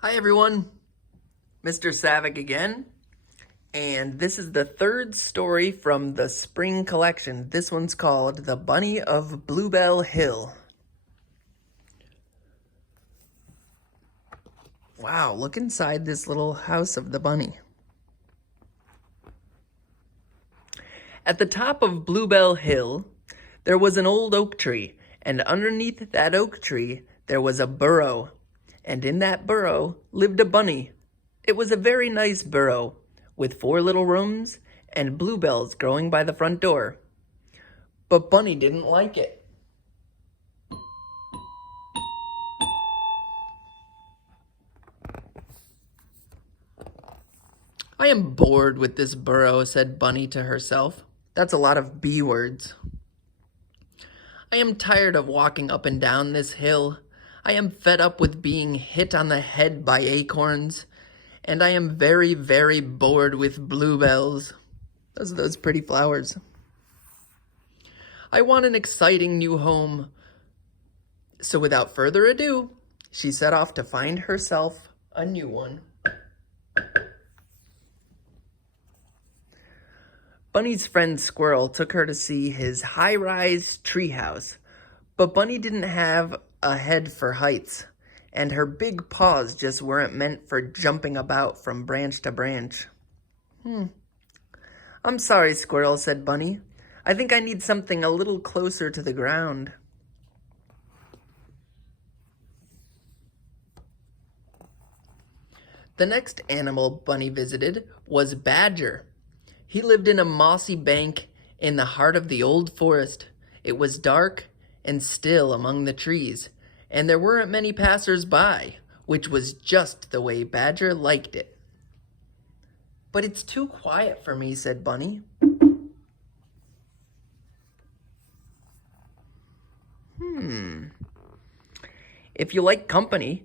Hi everyone, Mr. Savick again, and this is the third story from the spring collection. This one's called The Bunny of Bluebell Hill. Wow, look inside this little house of the bunny. At the top of Bluebell Hill, there was an old oak tree, and underneath that oak tree, there was a burrow. And in that burrow lived a bunny. It was a very nice burrow, with 4 little rooms and bluebells growing by the front door. But Bunny didn't like it. I am bored with this burrow, said Bunny to herself. That's a lot of B words. I am tired of walking up and down this hill. I am fed up with being hit on the head by acorns. And I am very, very bored with bluebells. Those are those pretty flowers. I want an exciting new home. So without further ado, she set off to find herself a new one. Bunny's friend Squirrel took her to see his high-rise treehouse, but Bunny didn't have a head for heights, and her big paws just weren't meant for jumping about from branch to branch. I'm sorry, Squirrel, said Bunny. I think I need something a little closer to the ground. The next animal Bunny visited was Badger. He lived in a mossy bank in the heart of the old forest. It was dark and still among the trees, and there weren't many passers-by, which was just the way Badger liked it. But it's too quiet for me, said Bunny. If you like company,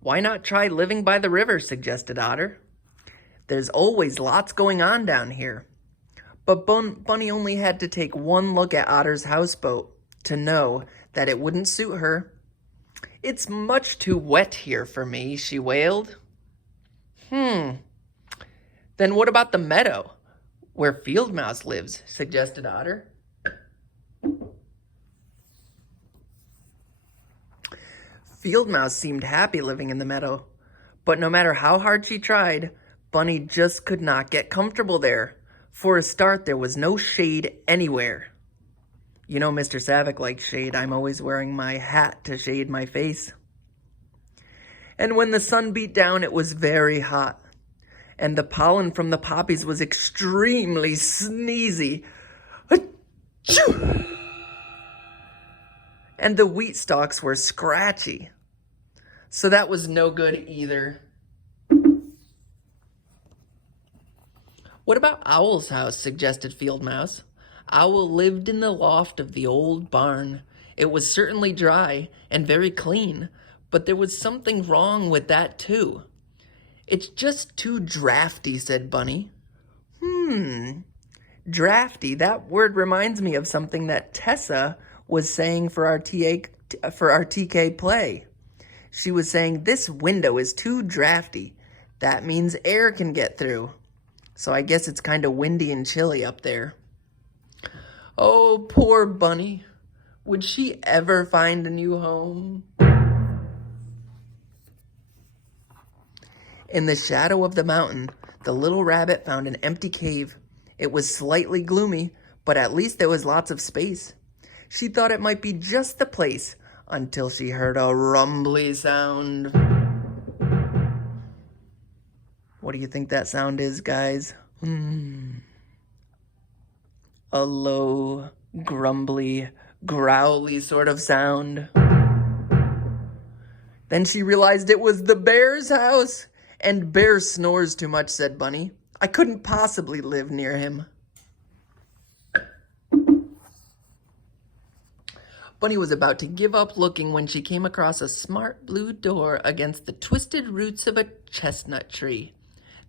why not try living by the river, suggested Otter. There's always lots going on down here. But Bunny only had to take one look at Otter's houseboat to know that it wouldn't suit her. It's much too wet here for me, she wailed. Then what about the meadow, where Field Mouse lives, suggested Otter. Field Mouse seemed happy living in the meadow, but no matter how hard she tried, Bunny just could not get comfortable there. For a start, there was no shade anywhere. You know Mr. Savick likes shade. I'm always wearing my hat to shade my face. And when the sun beat down, it was very hot. And the pollen from the poppies was extremely sneezy. Achoo! And the wheat stalks were scratchy. So that was no good either. What about Owl's house, suggested Field Mouse. Owl lived in the loft of the old barn. It was certainly dry and very clean, but there was something wrong with that too. It's just too drafty, said Bunny. Drafty, that word reminds me of something that Tessa was saying for our TK play. She was saying, this window is too drafty. That means air can get through. So I guess it's kind of windy and chilly up there. Oh, poor Bunny. Would she ever find a new home? In the shadow of the mountain, the little rabbit found an empty cave. It was slightly gloomy, but at least there was lots of space. She thought it might be just the place until she heard a rumbly sound. What do you think that sound is, guys? A low, grumbly, growly sort of sound. Then she realized it was the bear's house. And Bear snores too much, said Bunny. I couldn't possibly live near him. Bunny was about to give up looking when she came across a smart blue door against the twisted roots of a chestnut tree.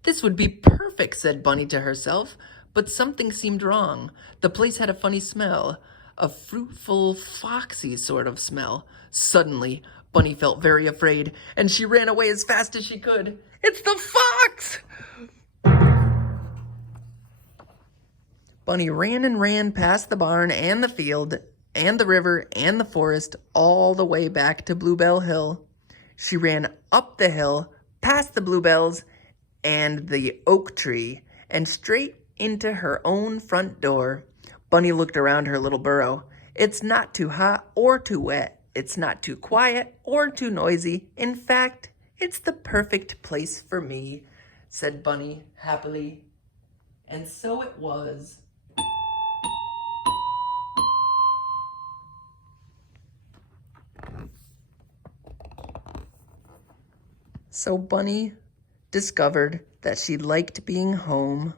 This would be perfect, said Bunny to herself, but something seemed wrong. The place had a funny smell. a fruitful, foxy sort of smell. Suddenly, Bunny felt very afraid, and she ran away as fast as she could. It's the fox! Bunny ran and ran past the barn and the field and the river and the forest all the way back to Bluebell Hill. She ran up the hill, past the bluebells and the oak tree, and straight into her own front door. Bunny looked around her little burrow. It's not too hot or too wet. It's not too quiet or too noisy. In fact, it's the perfect place for me, said Bunny happily. And so it was. So Bunny discovered that she liked being home.